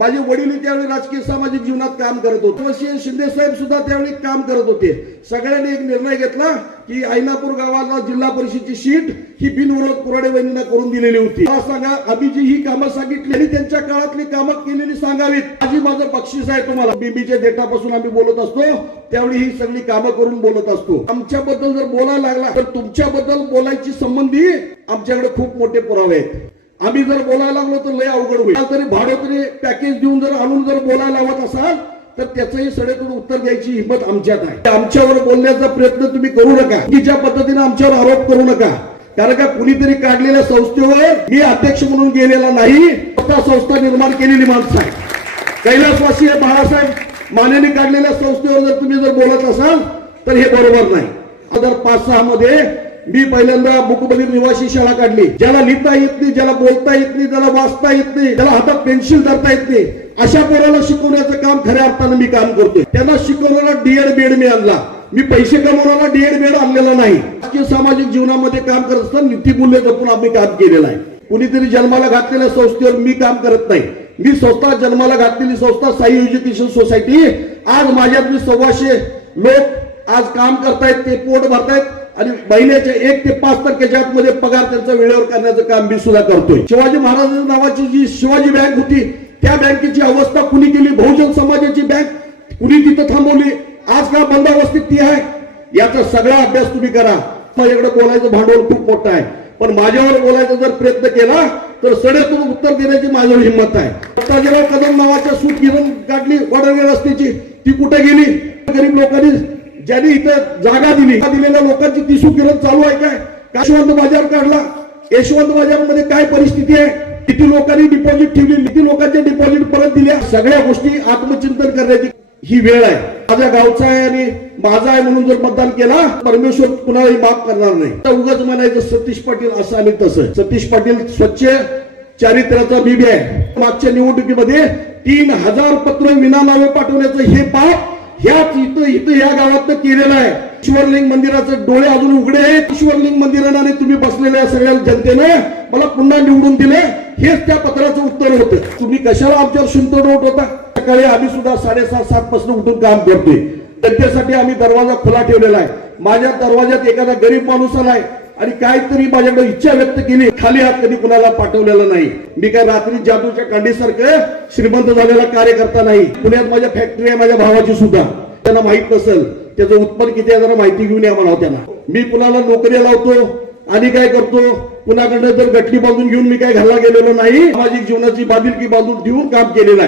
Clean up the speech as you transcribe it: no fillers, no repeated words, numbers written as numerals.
माझे वडील त्यावेळी राजकीय सामाजिक जीवनात काम करत होते, शिंदे साहेब सुद्धा त्यावेळी काम करत होते. सगळ्यांनी एक निर्णय घेतला की ऐनापूर गावाला जिल्हा परिषदची सीट ही बिनविरोध कुराडे वहिनींना करून दिलेली होती. मला सांगा, आम्ही जी ही कामं सांगितली आणि त्यांच्या काळातली कामं केलेली सांगावीत. माझी माझं बक्षीस आहे तुम्हाला. बीबीच्या डेटापासून आम्ही बोलत असतो, त्यावेळी ही सगळी कामं करून बोलत असतो. आमच्याबद्दल जर बोलायला लागला तर तुमच्याबद्दल बोलायची संबंधी आमच्याकडे खूप मोठे पुरावे आहेत. आम्ही जर बोलायला लागलो तर लय अवघड होईल. तरी भाडोत्री पॅकेज देऊन जर आणून जर बोलायला लावत असाल तर त्याचंही सडेतोड उत्तर द्यायची हिंमत आमच्यात आहे. आमच्यावर बोलण्याचा प्रयत्न तुम्ही करू नका. चुकीच्या पद्धतीने आमच्यावर आरोप करू नका. कारण का कुणीतरी काढलेल्या संस्थेवर मी अध्यक्ष म्हणून गेलेला नाही, स्वतः संस्था निर्माण केलेली माणसं आहे. कैलासवासी बाळासाहेब मानेने काढलेल्या संस्थेवर जर तुम्ही जर बोलत असाल तर हे बरोबर नाही. 2005-06 मध्ये मी पहिल्यांदा मूकबधिर निवासी शाळा काढली. ज्याला लिहिता येत नाही, ज्याला बोलता येत नाही, ज्याला वाचता येत नाही, ज्याला हातात पेन्सिल धरता येत नाही, अशा पोराला शिकवण्याचं काम खऱ्या अर्थानं मी काम करतोय. त्यांना शिकवणारा डीएड बेड मी आणला. मी पैसे कमवणारा डीएड बेड आणलेला नाही. राजकीय सामाजिक जीवनामध्ये काम करत असताना नीतिमूल्य जपून आम्ही काम केलेलं आहे. कुणीतरी जन्माला घातलेल्या संस्थेवर मी काम करत नाही. मी स्वतः जन्माला घातलेली संस्था साई एज्युकेशन सोसायटी. आज माझ्यातली 125 लोक आज काम करतायत, ते पोट भरतायत आणि महिन्याच्या 1 ते 5 टक्क्याच्या आतमध्ये पगार त्यांचा वेळेवर करण्याचं काम मी सुद्धा करतोय. शिवाजी महाराजांच्या नावाची जी शिवाजी बँक होती त्या बँकेची अवस्था कुणी केली? बहुजन समाजाची बँक कुणी तिथं थांबवली? आज का बंदावस्थित ती आहे? याचा सगळा अभ्यास तुम्ही करा. माझ्याकडे बोलायचं भांडवल खूप मोठं आहे, पण माझ्यावर बोलायचा जर प्रयत्न केला तर सडेतोड उत्तर देण्याची माझ्यावर हिंमत आहे. ताजेराव कदम नावाच्या सूत गिरण काढली वडरगे रस्त्याची, ती कुठे गेली? गरीब लोकांनी ज्यांनी इथं जागा दिलेल्या लोकांची ती सुकिरण चालू आहे काय? यशवंत बाजार काढला. यशवंत बाजार मध्ये काय परिस्थिती आहे? किती लोकांनी डिपॉझिट ठेवली, किती लोकांचे डिपॉझिट परत दिल्या? सगळ्या गोष्टी आत्मचिंतन करण्याची ही वेळ आहे. माझ्या गावचा आहे आणि माझा आहे म्हणून जर मतदान केला परमेश्वर कुणालाही माफ करणार नाही. उगाच म्हणायचं सतीश पाटील असं आणि तसं. सतीश पाटील स्वच्छ चारित्र्याचा बीबी आहे. मागच्या निवडणुकीमध्ये 3000 पत्र विना नावे पाठवण्याचं हे पाप ह्याच इथं या गावात केलेलं आहे. ईश्वरलिंग मंदिराचे डोळे अजून उघडे आहेत. ईश्वरलिंग मंदिराने तुम्ही बसलेल्या सगळ्या जनतेने मला पुन्हा निवडून दिले, हेच त्या पत्राचं उत्तर होतं. तुम्ही कशाला आमच्यावर शिंतोडवत होता? सकाळी आम्ही सुद्धा 7:30-7 पासून उठून काम करतोय. जनतेसाठी आम्ही दरवाजा खुला ठेवलेला आहे. माझ्या दरवाजात एखादा गरीब माणूस आलाय आणि काहीतरी माझ्याकडे इच्छा व्यक्त केली, खाली हात कधी कुणाला पाठवलेला नाही. मी काय रात्री जादूच्या कांडीसारखं श्रीमंत झालेला कार्यकर्ता नाही. पुण्यात माझ्या फॅक्टरी आहे, माझ्या भावाची सुद्धा. त्यांना माहित नसेल त्याचं उत्पन्न किती आहे जरा माहिती घेऊन या म्हणावं त्यांना. मी कुणाला नोकरी लावतो आणि काय करतो, कुणाकडे जर गटली बांधून घेऊन मी काय घालला गेलेलो नाही. सामाजिक जीवनाची बांधिलकी बांधून देऊन काम केलेलं आहे.